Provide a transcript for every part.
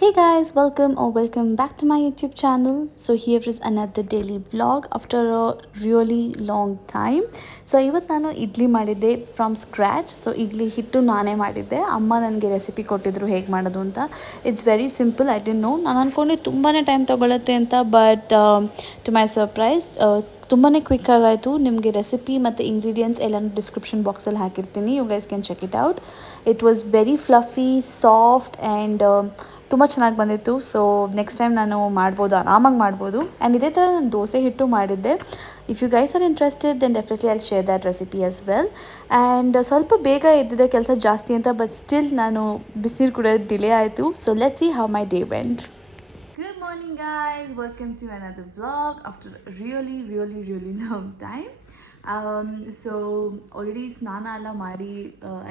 Hey guys, welcome back to my YouTube channel. So here is another daily vlog after a really long time. So ಇವತ್ತು ನಾನು ಇಡ್ಲಿ ಮಾಡಿದ್ದೆ from scratch. So idli ಹಿಟ್ಟು ನಾನೇ ಮಾಡಿದ್ದೆ. ಅಮ್ಮ ನನಗೆ ರೆಸಿಪಿ ಕೊಟ್ಟಿದ್ರು ಹೇಗೆ ಮಾಡೋದು ಅಂತ. It's very simple. I didn't know. ನಾನು ಅಂದ್ಕೊಂಡೆ ತುಂಬಾ ಟೈಮ್ ತೊಗೊಳುತ್ತೆ ಅಂತ, ಬಟ್ ಟು ಮೈ ಸರ್ಪ್ರೈಸ್ ತುಂಬಾ ಕ್ವಿಕ್ ಆಗಾಯಿತು. ನಿಮಗೆ ರೆಸಿಪಿ ಮತ್ತು ಇಂಗ್ರೀಡಿಯೆಂಟ್ಸ್ ಎಲ್ಲನೂ ಡಿಸ್ಕ್ರಿಪ್ಷನ್ ಬಾಕ್ಸಲ್ಲಿ ಹಾಕಿರ್ತೀನಿ. You guys can check it out. It was very fluffy, soft and ತುಂಬ ಚೆನ್ನಾಗಿ ಬಂದಿತ್ತು. ಸೊ ನೆಕ್ಸ್ಟ್ ಟೈಮ್ ನಾನು ಮಾಡ್ಬೋದು, ಆರಾಮಾಗಿ ಮಾಡ್ಬೋದು. ಆ್ಯಂಡ್ ಇದೇ ಥರ ನಾನು ದೋಸೆ ಹಿಟ್ಟು ಮಾಡಿದ್ದೆ. If you guys are interested then definitely I'll share that recipe as well. And ಸ್ವಲ್ಪ ಬೇಗ ಇದ್ದಿದೆ ಕೆಲಸ ಜಾಸ್ತಿ ಅಂತ, ಬಟ್ ಸ್ಟಿಲ್ ನಾನು ಬಿಸಿನೀರು ಕುಡಿಯೋದು ಡಿಲೇ ಆಯಿತು. So let's C how my day vent. Good morning guys, welcome to another vlog after a really long time. So already ಸ್ನಾನ ಎಲ್ಲ ಮಾಡಿ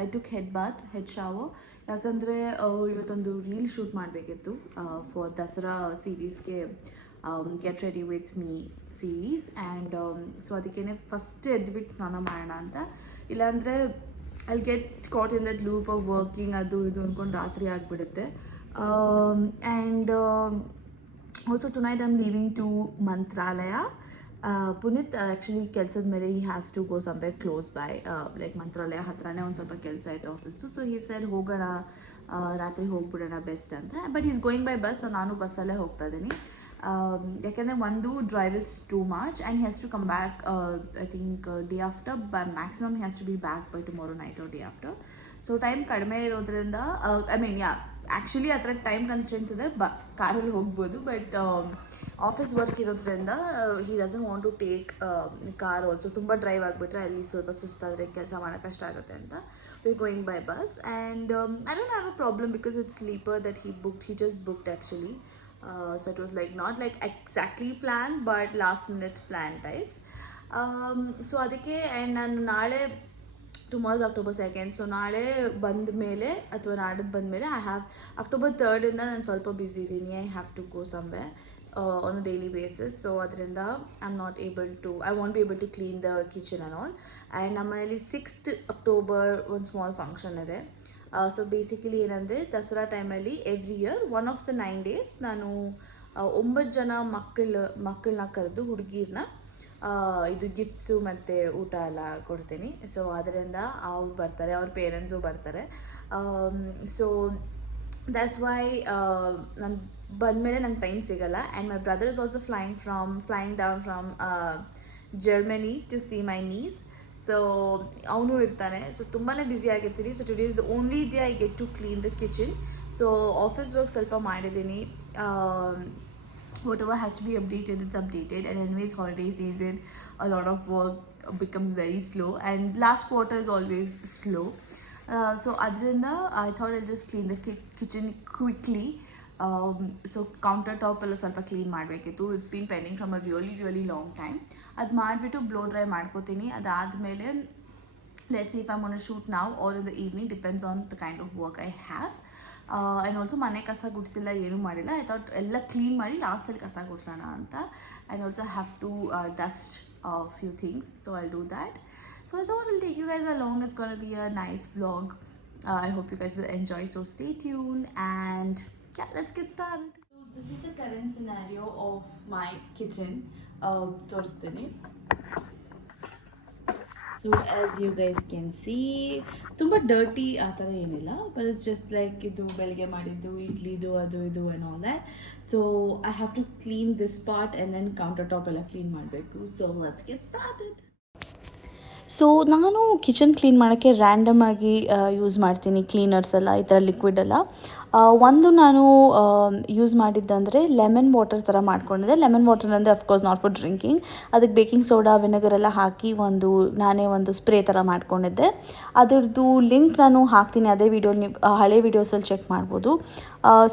ಐ ಟುಕ್ ಹೆಡ್ ಶಾವರ್. ಯಾಕಂದರೆ ಇವತ್ತೊಂದು ರೀಲ್ ಶೂಟ್ ಮಾಡಬೇಕಿತ್ತು ಫಾರ್ ದಸರಾ ಸೀರೀಸ್ಗೆ, get ready with me series. And so ಅದಕ್ಕೇ first ಎದ್ಬಿಟ್ಟು ಸ್ನಾನ ಮಾಡೋಣ ಅಂತ. ಇಲ್ಲಾಂದರೆ I get caught in that loop of working, ಅದು ಇದು ಅಂದ್ಕೊಂಡು ರಾತ್ರಿ ಆಗಿಬಿಡುತ್ತೆ. And also tonight I am leaving to Mantralayam. Puneeth actually ಕೆಲಸದ ಮೇಲೆ he has to go somewhere close by, like Mantralayam ಹತ್ರನೇ ಒಂದು ಸ್ವಲ್ಪ ಕೆಲಸ ಆಯಿತು ಆಫೀಸ್ದು. ಸೊ ಹಿ ಸೆಡ್ ಹೋಗೋಣ, ರಾತ್ರಿ ಹೋಗ್ಬಿಡೋಣ ಬೆಸ್ಟ್ ಅಂತ. But is going by bus, so ನಾನು ಬಸ್ಸಲ್ಲೇ ಹೋಗ್ತಾ ಇದ್ದೀನಿ. ಯಾಕೆಂದರೆ ಒಂದು drive is too much and he has to come back I think day after. By maximum he has to be back by tomorrow night or day after. So time ಕಡಿಮೆ ಇರೋದ್ರಿಂದ I mean actually ಆ ಥರ time constants ಇದೆ, ಕಾರಲ್ಲಿ ಹೋಗ್ಬೋದು. But office work ಇರೋದ್ರಿಂದ he doesn't want to take car also. ತುಂಬ drive ಆಗಿಬಿಟ್ರೆ ಅಲ್ಲಿ ಸ್ವಲ್ಪ ಸುಸ್ತಾದರೆ ಕೆಲಸ ಮಾಡೋಕ್ಕೆ ಕಷ್ಟ ಆಗುತ್ತೆ ಅಂತ we going by bus. And I don't have a problem because it's sleeper that he just booked actually. So it was like not like exactly plan but last minute plan types. So ಅದಕ್ಕೆ and ನಾನು ನಾಳೆ tomorrow October 2nd. So ನಾಳೆ ಬಂದ ಮೇಲೆ ಅಥವಾ ನಾಡಿದ್ದು ಬಂದ ಮೇಲೆ ಐ ಹ್ಯಾವ್ ಅಕ್ಟೋಬರ್ 3rd ನಾನು ಸ್ವಲ್ಪ ಬ್ಯುಸಿ ಇದ್ದೀನಿ. I have to go somewhere on a daily basis. So ಅದರಿಂದ I want be able to clean the kitchen and all. And ನಮ್ಮ ಮನೇಲಿ 6th October ಒಂದು ಸ್ಮಾಲ್ ಫಂಕ್ಷನ್ ಇದೆ. ಸೊ ಬೇಸಿಕಲಿ ಏನಂದರೆ ದಸರಾ ಟೈಮಲ್ಲಿ every year one of the 9 days ನಾನು 9 ಜನ ಮಕ್ಕಳನ್ನ ಕರೆದು ಹುಡುಗಿರನ್ನ ಇದು ಗಿಫ್ಟ್ಸು ಮತ್ತು ಊಟ ಎಲ್ಲ ಕೊಡ್ತೀನಿ. ಸೊ ಅದರಿಂದ ಅವ್ರು ಬರ್ತಾರೆ, ಅವ್ರ ಪೇರೆಂಟ್ಸು ಬರ್ತಾರೆ. ಸೊ ದ್ಯಾಟ್ಸ್ ವೈ ನಾನು ಬಂದಮೇಲೆ ನಂಗೆ ಟೈಮ್ ಸಿಗೋಲ್ಲ. And my brother is also flying down from Germany to see my nieces. So ಅವನು ಇರ್ತಾನೆ. ಸೊ ತುಂಬಾ ಬ್ಯುಸಿ ಆಗಿರ್ತೀನಿ. So today is the only day I get to clean the kitchen. So office work ಸ್ವಲ್ಪ ಮಾಡಿದ್ದೀನಿ. Whatever has to be updated, it's updated. And anyways, holiday season, a lot of work becomes very slow, and last quarter is always slow. So adrinda I thought I'll just clean the kitchen quickly. So countertop alla ಸ್ವಲ್ಪ ಕ್ಲೀನ್ ಮಾಡಬೇಕಿತ್ತು. It's been pending from a really long time. ಅದು ಮಾಡಿಬಿಟ್ಟು blow dry ಮಾಡ್ಕೋತೀನಿ. ಅದಾದಮೇಲೆ let's see if I'm going to shoot now or in the evening, depends on the kind of work I have. And also ಮನೆ ಕಸ ಗುಡಿಸಿಲ್ಲ, ಏನೂ ಮಾಡಿಲ್ಲ. I thought ಎಲ್ಲ ಕ್ಲೀನ್ ಮಾಡಿ ಲಾಸ್ಟಲ್ಲಿ ಕಸ ಗುಡಿಸೋಣ ಅಂತ. And also have to dust few things, so I'll do that. So I thought will take you guys along. It's gonna be a nice vlog. I hope you guys will enjoy, so stay tuned and yeah, let's get started. So this is the current scenario of my kitchen. ತೋರಿಸ್ತೀನಿ. So as you guys can see, ತುಂಬ dirty ಆ ಥರ ಏನಿಲ್ಲ, but it's just like ಇದು ಬೆಳಗ್ಗೆ ಮಾಡಿದ್ದು ಇಡ್ಲಿದು ಅದು ಇದು and all that. So I have to clean this part and then counter top ಎಲ್ಲ ಕ್ಲೀನ್ ಮಾಡಬೇಕು. So let's get started. So ನಾನು ಕಿಚನ್ ಕ್ಲೀನ್ ಮಾಡೋಕ್ಕೆ ರ್ಯಾಂಡಮ್ ಆಗಿ ಯೂಸ್ ಮಾಡ್ತೀನಿ ಕ್ಲೀನರ್ಸ್ ಎಲ್ಲ, ಈ ಥರ ಲಿಕ್ವಿಡ್ ಎಲ್ಲ. ಒಂದು ನಾನು ಯೂಸ್ ಮಾಡಿದ್ದಂದರೆ ಲೆಮನ್ ವಾಟರ್ ಥರ ಮಾಡ್ಕೊಂಡಿದ್ದೆ. ಲೆಮನ್ ವಾಟರ್ ಅಂದರೆ ಅಫ್ಕೋರ್ಸ್ ನಾಟ್ ಫಾರ್ ಡ್ರಿಂಕಿಂಗ್. ಅದಕ್ಕೆ ಬೇಕಿಂಗ್ ಸೋಡಾ ವಿನೆಗರ್ ಎಲ್ಲ ಹಾಕಿ ನಾನೇ ಒಂದು ಸ್ಪ್ರೇ ಥರ ಮಾಡ್ಕೊಂಡಿದ್ದೆ. ಅದರದ್ದು ಲಿಂಕ್ ನಾನು ಹಾಕ್ತೀನಿ, ಅದೇ ವಿಡಿಯೋ ನೀವು ಹಳೆ ವೀಡಿಯೋಸಲ್ಲಿ ಚೆಕ್ ಮಾಡ್ಬೋದು.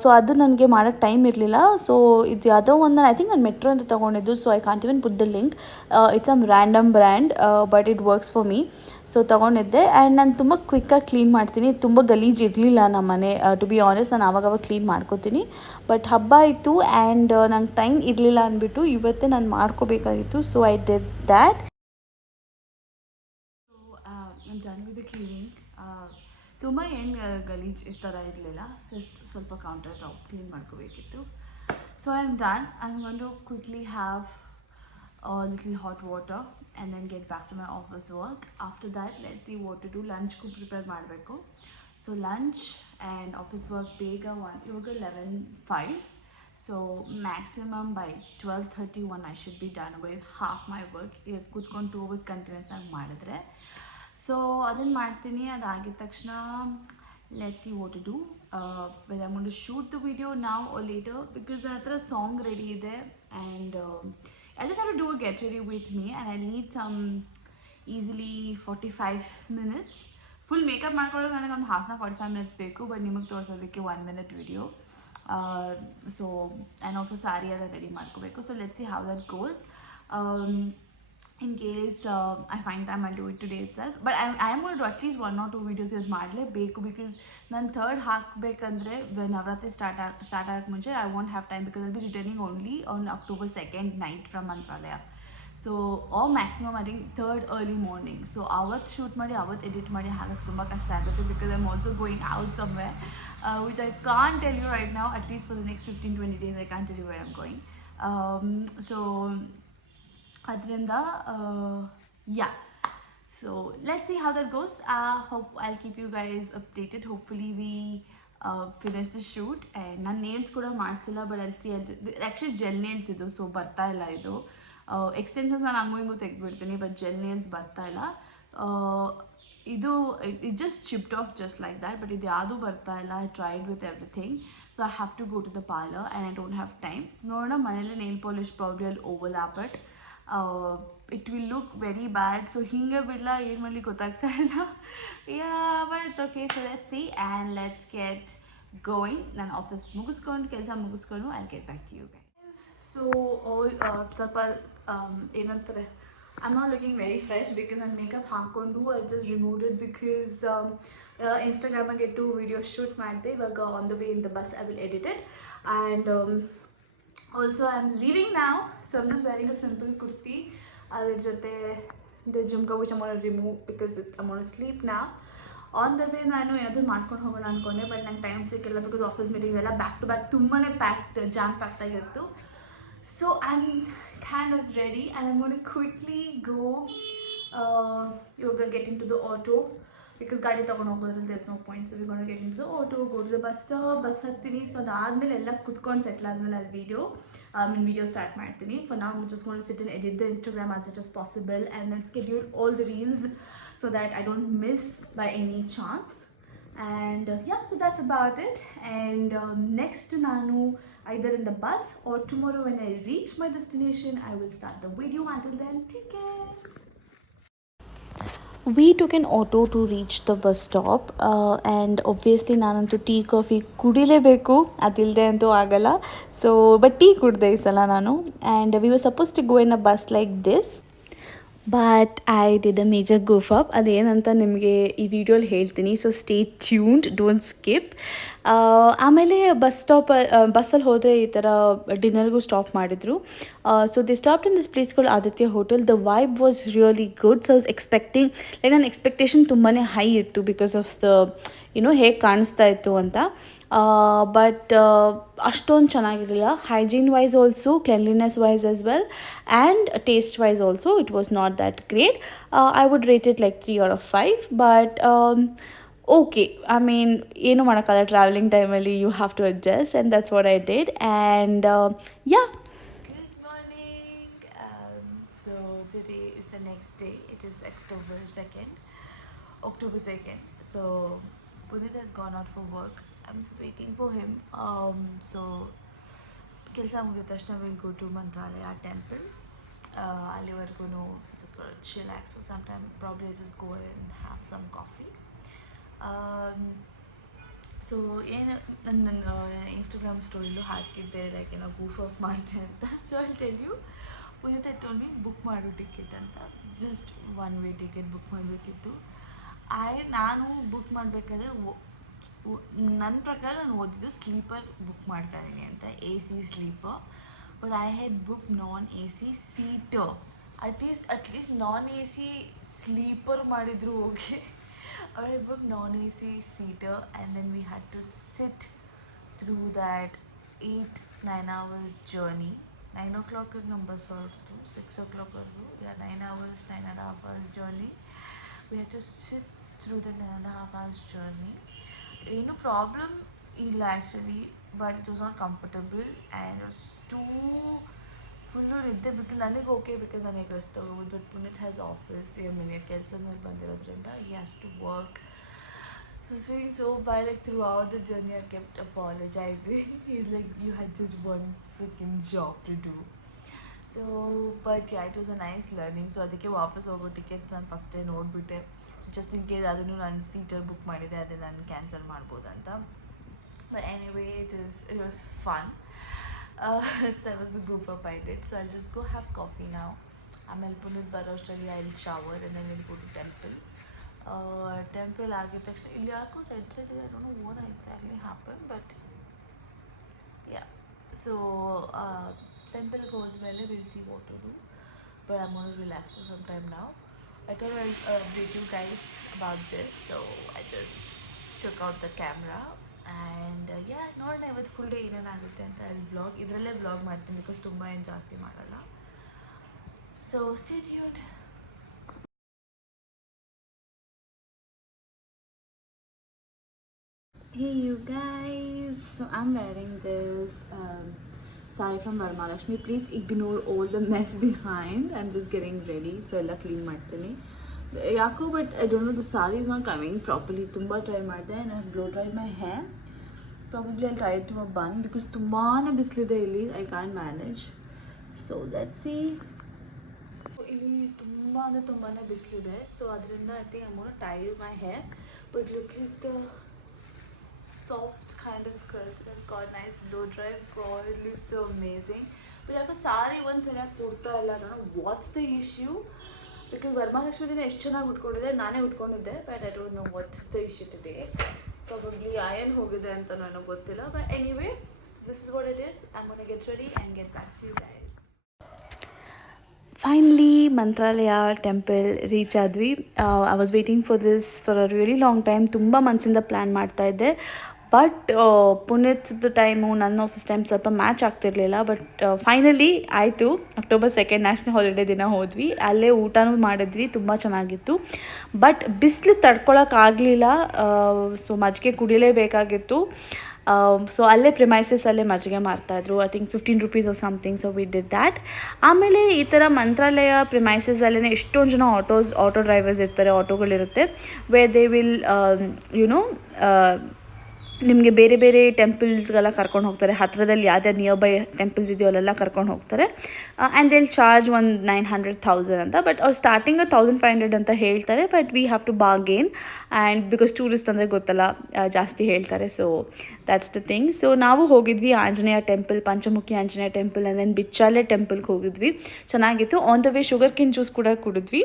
ಸೊ ಅದು ನನಗೆ ಮಾಡೋಕ್ಕೆ ಟೈಮ್ ಇರಲಿಲ್ಲ. ಸೊ ಇದು ಯಾವುದೋ ಒಂದು ಐ ಥಿಂಕ್ ನಾನು ಮೆಟ್ರೋ ಅಂತ ತೊಗೊಂಡಿದ್ದು. So I can't even put the link. It's some random brand but it works for me. So ತೊಗೊಂಡಿದ್ದೆ. ಆ್ಯಂಡ್ ನಾನು ತುಂಬ ಕ್ವಿಕ್ಕಾಗಿ ಕ್ಲೀನ್ ಮಾಡ್ತೀನಿ. ತುಂಬ ಗಲೀಜು ಇರಲಿಲ್ಲ ನಮ್ಮ ಮನೆ, ಟು ಬಿ ಆನೆಸ್ಟ್. ನಾನು ಆವಾಗವಾಗ ಕ್ಲೀನ್ ಮಾಡ್ಕೋತೀನಿ. ಬಟ್ ಹಬ್ಬ ಇತ್ತು ಆ್ಯಂಡ್ ನಂಗೆ ಟೈಮ್ ಇರಲಿಲ್ಲ ಅಂದ್ಬಿಟ್ಟು ಇವತ್ತೇ ನಾನು ಮಾಡ್ಕೋಬೇಕಾಗಿತ್ತು. So I did that. So I'm done with the cleaning. ತುಂಬ ಏನು ಗಲೀಜು ಈ ಥರ ಇರಲಿಲ್ಲ, ಜಸ್ಟ್ ಸ್ವಲ್ಪ ಕೌಂಟರ್ ಟಾಪ್ ಕ್ಲೀನ್ ಮಾಡ್ಕೋಬೇಕಿತ್ತು. So I am done. I am going to quickly have little hot water and then get back to my office work. After that, let's see what to do. Lunch ku prepare ಮಾಡಬೇಕು. So lunch and office work ಬೇಗ ಇವಾಗ 11:05. So maximum by 12:31 I should be done with half my work. ಕೂತ್ಕೊಂಡು 2 hours continuous ಆಗಿ ಮಾಡಿದ್ರೆ ಸೊ ಅದನ್ನು ಮಾಡ್ತೀನಿ. ಅದಾಗಿದ ತಕ್ಷಣ let's see what to do, whether I'm going to shoot the video now or later, because ನನ್ನ ಹತ್ರ ಸಾಂಗ್ ರೆಡಿ ಇದೆ and I just have to do a get ready with me and I need some easily 45 minutes. Full makeup ಮಾಡ್ಕೊಳ್ಳೋದು ನನಗೆ ಒಂದು half an hour 45 minutes ಬೇಕು, ಬಟ್ ನಿಮಗೆ ತೋರಿಸೋದಕ್ಕೆ 1 minute video. So and also saree ಎಲ್ಲ ರೆಡಿ ಮಾಡ್ಕೋಬೇಕು. So let's see how that goes. In case I find time, I'll do it today itself, but I am going to do at least 1 or 2 videos ಇವತ್ತು ಮಾಡಲೇಬೇಕು, because ನಾನು ಥರ್ಡ್ ಹಾಕಬೇಕಂದ್ರೆ ನವರಾತ್ರಿ ಸ್ಟಾರ್ಟ್ ಆಗಕ್ಕೆ ಮುಂಚೆ I won't have time, because I'll be returning only on October 2nd night from Mantralaya. So or maximum I think 3rd early morning. So ಅವತ್ತು ಶೂಟ್ ಮಾಡಿ ಅವತ್ತು ಎಡಿಟ್ ಮಾಡಿ ಹಾಕಕ್ಕೆ ತುಂಬ ಕಷ್ಟ ಆಗುತ್ತೆ, because I'm also going out somewhere, which I can't tell you right now. At least for the next 15-20 days I can't tell you where I'm going. So adrinda yeah, so let's see how that goes. Hope I'll keep you guys updated. Hopefully we finish the shoot. And ನನ್ನ nails ಕೂಡ ಮಾಡಿಸಿಲ್ಲ, but I'll see. Actually gel nails ಇದು, ಸೊ ಬರ್ತಾ ಇಲ್ಲ ಇದು. ಎಕ್ಸ್ಟೆನ್ಷನ್ಸ್ ನಾನು ಹಂಗೂ ತೆಗೆದುಬಿಡ್ತೀನಿ, ಬಟ್ ಜೆಲ್ ನೇಲ್ಸ್ ಬರ್ತಾ ಇಲ್ಲ. ಇದು it just chipped off just like that, but ಇದು ಯಾವುದೂ ಬರ್ತಾ ಇಲ್ಲ. I tried with everything, so I have to go to the parlour and I don't have time. So ನೋಡೋಣ, ಮನೇಲಿ ನೇಲ್ ಪಾಲಿಶ್ ಪ್ರಾಬ್ಲಿ ಅಲ್ಲಿ overlap it. It will look very bad. So ಹಿಂಗೆ ಬಿಡಲ, ಏನು ಮಾಡಲಿ ಗೊತ್ತಾಗ್ತಾ ಇಲ್ಲ. Yeah, but it's okay. So let's see and let's get going. ನಾನು ಆಫೀಸ್ ಮುಗಿಸ್ಕೊಂಡು, ಕೆಲಸ ಮುಗಿಸ್ಕೊಂಡು I get back to you guys. So ಸ್ವಲ್ಪ ಏನಂತಾರೆ, I'm not looking very fresh because ನಾನು ಮೇಕಪ್ ಹಾಕ್ಕೊಂಡು I just removed it because Instagramಗೆ 2 videos shoot ಮಾಡಿದೆ. ಇವಾಗ on the way in the bus I will edit it, and also I'm leaving now, so I'm just wearing a simple kurti. ಅದ್ರ ಜೊತೆ the jhumka which I'm going to remove because I'm going to sleep now. On the way ನಾನು ಏನಾದರೂ ಮಾಡ್ಕೊಂಡು ಹೋಗೋಣ ಅಂದ್ಕೊಂಡೆ, ಬಟ್ ನಂಗೆ ಟೈಮ್ ಸಿಕ್ಕಿಲ್ಲ, because office meeting ಎಲ್ಲ ಬ್ಯಾಕ್ ಟು ಬ್ಯಾಕ್ ತುಂಬಾ ಜಾಮ್ ಪ್ಯಾಕ್ಟ್ ಆಗಿತ್ತು. So I'm kind of ready and I'm going to quickly go get into the auto, because ಗಾಡಿ ತಗೊಂಡು ಹೋಗೋದ್ರಲ್ಲಿ there's no point. So we're going to get into the auto, go to the bus stop, bus ಹತ್ತೀನಿ. So ಅದಾದಮೇಲೆ ಎಲ್ಲ ಕುತ್ಕೊಂಡು settle ಆದಮೇಲೆ ಅಲ್ಲಿ video start ಮಾಡ್ತೀನಿ. For now I'm just going to sit and edit the Instagram as much as possible and then schedule all the reels so that I don't miss by any chance. And yeah, so that's about it. And next ನಾನು either in the bus or tomorrow when I reach my destination I will start the video. Until then, take care. We took an auto to reach the bus stop, and obviously ನಾನಂತೂ tea coffee ಕುಡಿಲೇಬೇಕು, ಅದಿಲ್ಲದೆ ಅಂತೂ ಆಗಲ್ಲ. So but tea ಕುಡಿದೆ ಈ ಸಲ ನಾನು. And we were suppose to go in a bus like this, but I did a major goof up. ಅದೇನಂತ ನಿಮಗೆ ಈ ವಿಡಿಯೋಲಿ ಹೇಳ್ತೀನಿ, so stay tuned, don't skip. ಆಮೇಲೆ ಬಸ್ಸಲ್ಲಿ ಹೋದರೆ ಈ ಥರ ಡಿನ್ನರ್ಗೂ ಸ್ಟಾಪ್ ಮಾಡಿದರು. So the stop in this place called Aditya hotel. The vibe was really good. So was expecting, like ನನ್ನ ಎಕ್ಸ್ಪೆಕ್ಟೇಷನ್ ತುಂಬಾ ಹೈ ಇತ್ತು ಬಿಕಾಸ್ ಆಫ್ ದ ಹೇಗೆ ಕಾಣಿಸ್ತಾ ಇತ್ತು ಅಂತ. ಬಟ್ ಅಷ್ಟೊಂದು ಚೆನ್ನಾಗಿರಲಿಲ್ಲ. Hygiene wise also, cleanliness wise as well, and taste wise also it was not that great. I would rate it like 3 out of 5. But okay, I mean ಏನು ಮಾಡೋಕ್ಕಲ್ಲ, travelling ಟೈಮಲ್ಲಿ you have to adjust, and that's what I did. And yeah, good morning. So today is the next day. It is October 2nd. So Punit has gone out for work. I'm just waiting for him. So ಕೆಲಸ ಮುಗಿದ ತಕ್ಷಣ we'll go to Mantralaya temple. ಅಲ್ಲಿವರೆಗೂ just for chillax for some time. Probably I'll just go and have some coffee. So ಏನು ನನ್ನ ಇನ್ಸ್ಟಾಗ್ರಾಮ್ ಸ್ಟೋರಿಲೂ ಹಾಕಿದ್ದೆ, ಲೈಕ್ ಏನೋ ಗೂಫ್ ಆಫ್ ಮಾಡಿದೆ ಅಂತ. So I tell you, Puneet told me book ಮಾಡು ಟಿಕೆಟ್ ಅಂತ. ಜಸ್ಟ್ 1 way ಟಿಕೆಟ್ ಬುಕ್ ಮಾಡಬೇಕಿತ್ತು. ನಾನು ಬುಕ್ ಮಾಡಬೇಕಾದ್ರೆ ನನ್ನ ಪ್ರಕಾರ ನಾನು ಓದಿದ್ದು ಸ್ಲೀಪರ್ ಬುಕ್ ಮಾಡ್ತಾ ಇದ್ದೀನಿ ಅಂತ, AC sleeper. But I had book non AC seater. At least non AC sleeper ಮಾಡಿದ್ರು okay, I booked non-AC seater, and then we had to sit through that 8-9 hours journey. 9 o'clock number sort 6 o'clock or so. Yeah, 9 hours, 9.5 hours journey. We had to sit through the 9.5 hours journey. No problem actually, but it was not comfortable and it was too full ನಿದ್ದೆ because ನನಗೆ okay because ನನಗೆ ರೆಸ್ಟ್ ತಗೋಬೋದು ಬಟ್ Puneeth has office ಕೆಲಸದ ಮೇಲೆ ಬಂದಿರೋದ್ರಿಂದ he has to work. So feeling so bad, like throughout the journey I kept apologizing. He's like, you had just one freaking job to do. So but yeah, it was a nice learning. So ಅದಕ್ಕೆ ವಾಪಸ್ ಹೋಗೋ ಟಿಕೆಟ್ಸ್ ನಾನು ಫಸ್ಟೇ ನೋಡಿಬಿಟ್ಟೆ just in case ಅದನ್ನು ನಾನು seater book ಮಾಡಿದೆ ಅದೇ ನಾನು ಕ್ಯಾನ್ಸಲ್ ಮಾಡ್ಬೋದಂತ. But anyway, it was fun. So that was the goof up I did. So I'll just go have coffee now. ಆಮೇಲೆ ಪುನೀತ್ ಬರೋ ಅಷ್ಟರಲ್ಲಿ I'll shower and then we'll go to temple. Temple ಆಗಿದ ತಕ್ಷಣ ಇಲ್ಲಿ ಯಾಕೋ ರೆಡ್ ಇದೆ. I don't know what exactly happened, but yeah. So temple ಹೋದ್ಮೇಲೆ we'll see what to do. But I'm going to relax for some time now. I thought I'll update you guys about this, so I just took out the camera and yeah, ನೋಡೋಣ ಇವತ್ತು full day ಏನೇನಾಗುತ್ತೆ ಅಂತ ಅಲ್ಲಿ ವ್ಲಾಗ್ ಇದರಲ್ಲೇ ವ್ಲಾಗ್ ಮಾಡ್ತೀನಿ ಬಿಕಾಸ್ ತುಂಬ ಏನು ಜಾಸ್ತಿ ಮಾಡಲ್ಲ. So stay tuned. Hey you guys, so I'm wearing this sari from Varmalakshmi. Please ignore all the mess behind. I'm just getting ready, so ella clean ಮಾಡ್ತೀನಿ ಯಾಕೋ but I don't know the sorry is not coming properly. ತುಂಬ ಟ್ರೈ ಮಾಡಿದೆ and I have blow dried my hair. Probably I'll tie it to a bun because ತುಂಬಾ ಬಿಸಿಲಿದೆ ಇಲ್ಲಿ. I can't manage. So let's see. ಇಲ್ಲಿ ತುಂಬ ಅಂದರೆ ತುಂಬಾ ಬಿಸಿಲಿದೆ, ಸೊ ಅದರಿಂದ I think I'm going to tie my hair. But look at the soft kind of curls that I've got. Nice blow dry. God, it looks so amazing. But ಯಾಕೋ ಸಾರಿ ಒಂದು ಸರಿಯಾಗಿ ಕೊಡ್ತಾ ಇಲ್ಲ. I don't know what's the issue. Because Varamahalakshmi ದಿನ ಎಷ್ಟು ಚೆನ್ನಾಗಿ ಉಟ್ಕೊಂಡಿದ್ದೆ, ನಾನೇ ಉಟ್ಕೊಂಡಿದ್ದೆ. But I don't know what is the issue today. Probably iron ಹೋಗಿದೆ ಅಂತ ನನಗೆ ಗೊತ್ತಿಲ್ಲ. But anyway, so this is what it is. I am gonna get ready and get back to you guys. Finally Mantralayam temple reach ಆದ್ವಿ. I was waiting for this for a really long time. ತುಂಬ ಮನಸ್ಸಿಂದ plan ಮಾಡ್ತಾಯಿದ್ದೆ. But ಪುನೀತ್ದು time ನನ್ನ office time ಸ್ವಲ್ಪ ಮ್ಯಾಚ್ ಆಗ್ತಿರ್ಲಿಲ್ಲ. But finally ಆಯಿತು. October 2 national holiday ದಿನ ಹೋದ್ವಿ. ಅಲ್ಲೇ ಊಟನೂ ಮಾಡಿದ್ವಿ, ತುಂಬ ಚೆನ್ನಾಗಿತ್ತು. ಬಟ್ ಬಿಸಿಲು ತಡ್ಕೊಳಕ್ಕಾಗಲಿಲ್ಲ. ಸೊ ಮಜ್ಜಿಗೆ ಕುಡಿಲೇಬೇಕಾಗಿತ್ತು. ಸೊ ಅಲ್ಲೇ ಪ್ರಿಮೈಸಸಲ್ಲೇ ಮಜ್ಜಿಗೆ ಮಾರ್ತಾಯಿದ್ರು. I think 15 rupees or something. So we did that. ಆಮೇಲೆ ಈ ಥರ ಮಂತ್ರಾಲಯ ಪ್ರಿಮೈಸಸಲ್ಲೇ ಎಷ್ಟೊಂದು ಜನ ಆಟೋ ಡ್ರೈವರ್ಸ್ ಇರ್ತಾರೆ, ಆಟೋಗಳಿರುತ್ತೆ. ವೇರ್ ದೇ ವಿಲ್ ಯುನೋ ನಿಮಗೆ ಬೇರೆ ಬೇರೆ ಟೆಂಪಲ್ಸ್ಗೆಲ್ಲ ಕರ್ಕೊಂಡು ಹೋಗ್ತಾರೆ. ಹತ್ತಿರದಲ್ಲಿ ಯಾವ್ದು ನಿಯರ್ ಬೈ ಟೆಂಪಲ್ಸ್ ಇದೆಯೋ ಅಲ್ಲೆಲ್ಲ ಕರ್ಕೊಂಡು ಹೋಗ್ತಾರೆ. ಆ್ಯಂಡ್ ದೇ ಚಾರ್ಜ್ ಒಂದು 900,000 ಅಂತ. ಬಟ್ ಅವ್ರು ಸ್ಟಾರ್ಟಿಂಗ್ 1,500 ಅಂತ ಹೇಳ್ತಾರೆ. But we have to bargain and because tourist ಅಂದರೆ ಗೊತ್ತಲ್ಲ, ಜಾಸ್ತಿ ಹೇಳ್ತಾರೆ. So that's the thing. So ನಾವು ಹೋಗಿದ್ವಿ Anjaneya temple, Panchamukhi Anjaneya temple and then Bichale ಟೆಂಪಲ್ಗೆ ಹೋಗಿದ್ವಿ. ಚೆನ್ನಾಗಿತ್ತು. On the way sugar cane juice ಕೂಡ ಕುಡಿದ್ವಿ.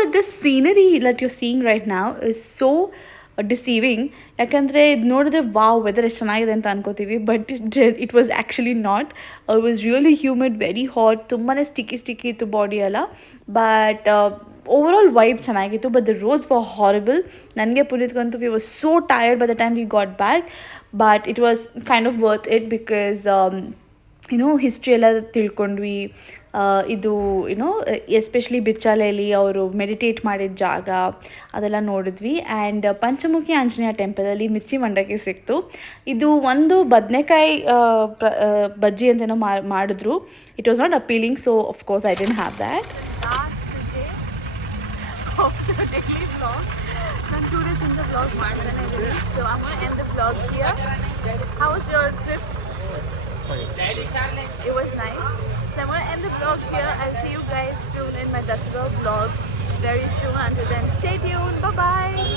But this scenery that you seeing right now is so deceiving. ಯಾಕಂದರೆ ಇದು ನೋಡಿದ್ರೆ ವಾವ್ ವೆದರ್ ಎಷ್ಟು ಚೆನ್ನಾಗಿದೆ ಅಂತ ಅನ್ಕೋತೀವಿ. But it was actually not. It was really humid, very hot, ತುಂಬಾ ಸ್ಟಿಕ್ಕಿ ಇತ್ತು ಬಾಡಿ ಎಲ್ಲ. ಬಟ್ ಓವರಾಲ್ ವೈಬ್ ಚೆನ್ನಾಗಿತ್ತು. But the roads far horrible. ನನಗೆ ಪುನೀತ್ಗಂತೂ we was so tired by the time we got back. But it was kind of worth it because history ಎಲ್ಲ ತಿಳ್ಕೊಂಡ್ವಿ. ಇದು ಎಸ್ಪೆಷಲಿ ಬಿಚ್ಚಾಲೆಯಲ್ಲಿ ಅವರು ಮೆಡಿಟೇಟ್ ಮಾಡಿದ ಜಾಗ ಅದೆಲ್ಲ ನೋಡಿದ್ವಿ. ಆ್ಯಂಡ್ ಪಂಚಮುಖಿ ಆಂಜನೇಯ ಟೆಂಪಲಲ್ಲಿ ಮಿರ್ಚಿ ಮಂಡಕ್ಕಿ ಸಿಕ್ತು. ಇದು ಒಂದು ಬದನೆಕಾಯಿ ಬಜ್ಜಿ ಅಂತೇನೋ ಮಾಡಿದ್ರು. It was not appealing, so of course I didn't have that. Last day of the daily vlog. ನಾನು 2 days ವ್ಲಾಗ್ ಮಾಡ್ತಾನೆ ಇದ್ದೀನಿ. So I am gonna end the vlog here. How was your trip? It was nice. So I'm going to end the vlog here. I'll see you guys soon in my Dasara vlog very soon. Until then, stay tuned. Bye bye.